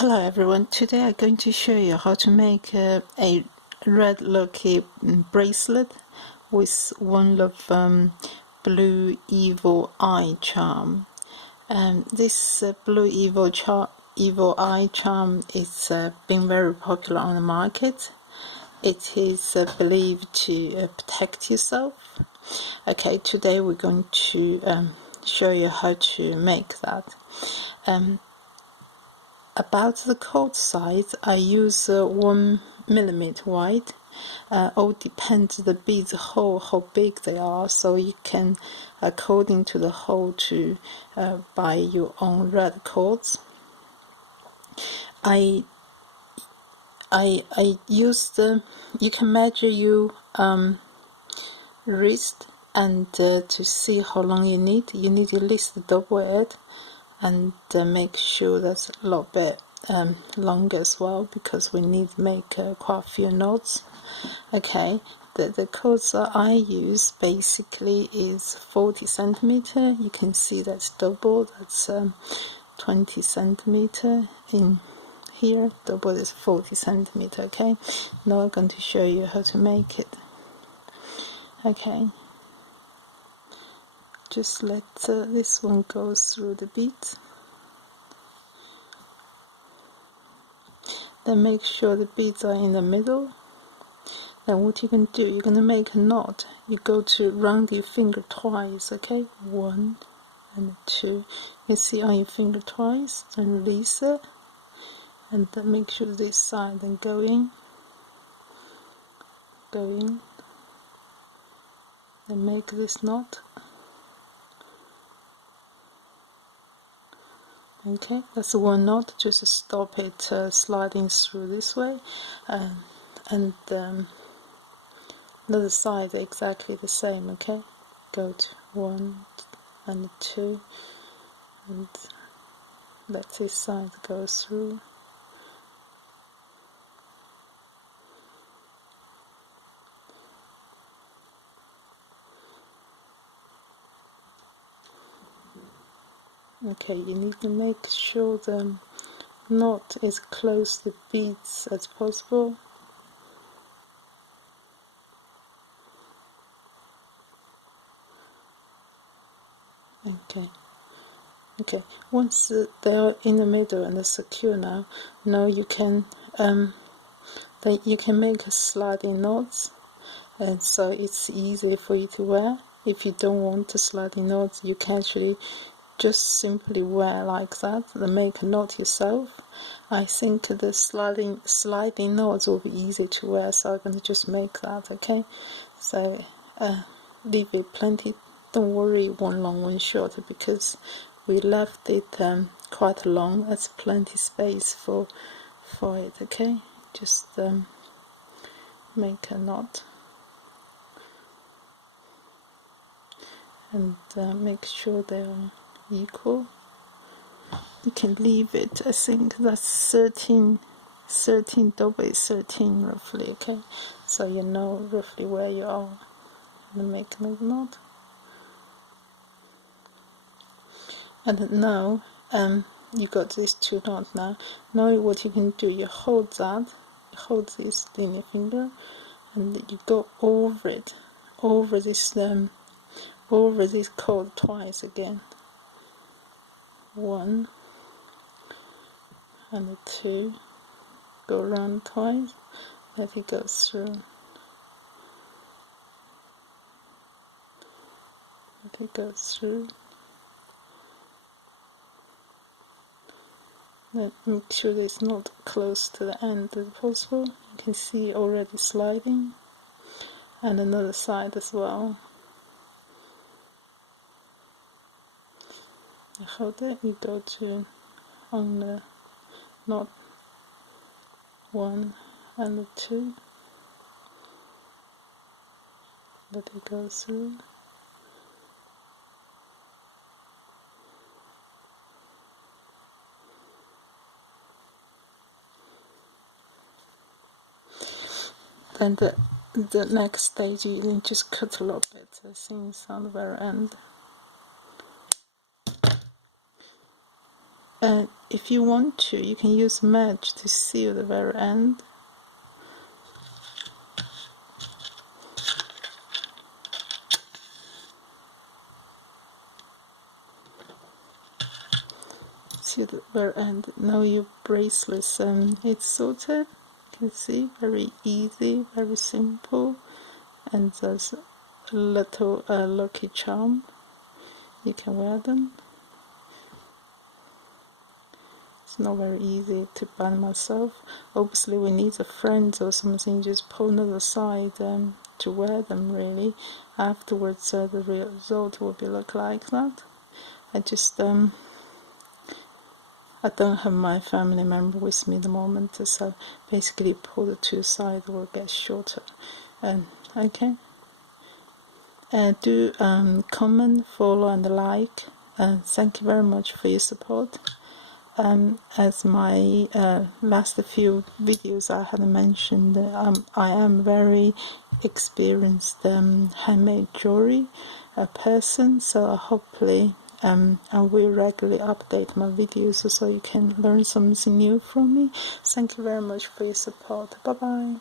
Hello everyone, today I'm going to show you how to make a red lucky bracelet with one of blue evil eye charm. This blue evil eye charm is been very popular on the market. It is believed to protect yourself. Okay, today we're going to show you how to make that. About the cord size, I use 1mm wide. All depends the beads hole how big they are, so you can, according to the hole, to buy your own red cords. I use the. You can measure your wrist and to see how long you need. You need at least double it. And make sure that's a lot bit longer as well, because we need to make quite a few knots. Okay, the cords that I use basically is 40 centimeter. You can see that's double, that's 20 centimeter in here, double is 40 centimeter. Okay, now I'm going to show you how to make it. Okay, just let this one go through the beads. Then make sure the beads are in the middle. Then what you can do, you're going to make a knot. You go to round your finger twice, okay? 1 and 2. You see on your finger twice, and release it. And then make sure this side, then go in. Then make this knot. Okay, that's one knot. Just stop it sliding through this way, and the other side exactly the same. Okay, go to 1 and 2, and let this side go through. Okay, you need to make sure the knot is close to the beads as possible. Okay. Once they're in the middle and they're secure now you can then you can make sliding knots, and so it's easy for you to wear. If you don't want the sliding knots, you can actually just simply wear like that and make a knot yourself. I think the sliding knots will be easy to wear, so I'm going to just make that. Okay, so leave it plenty. Don't worry, one long one short, because we left it quite long. That's plenty space for it. Okay, just make a knot and make sure they are equal. You can leave it, I think that's 13 double is 13 roughly. Okay, so you know roughly where you are and make a knot. And now you got these two knots. Now what you can do, you hold this in your finger, and you go over it, over this cord twice again. 1 and 2, go around twice, let it go through, let it go through. Then make sure that it's not close to the end as possible. You can see already sliding, and another side as well. You hold it, you go to on the knot 1 and 2, let it go through. Then the next stage, you can just cut a little bit, so things on the very end. And if you want to, you can use match to seal the very end. See the very end. Now your bracelets, it's sorted. You can see, very easy, very simple, and there's a little lucky charm. You can wear them. It's not very easy to bind myself. Obviously, we need a friend or something. Just pull another side to wear them. Really, afterwards the result will be look like that. I just I don't have my family member with me at the moment, so basically pull the two sides will get shorter. Okay. Do comment, follow and like. Thank you very much for your support. As my last few videos I had mentioned, I am very experienced handmade jewelry person, so hopefully I will regularly update my videos so you can learn something new from me. Thank you very much for your support. Bye bye.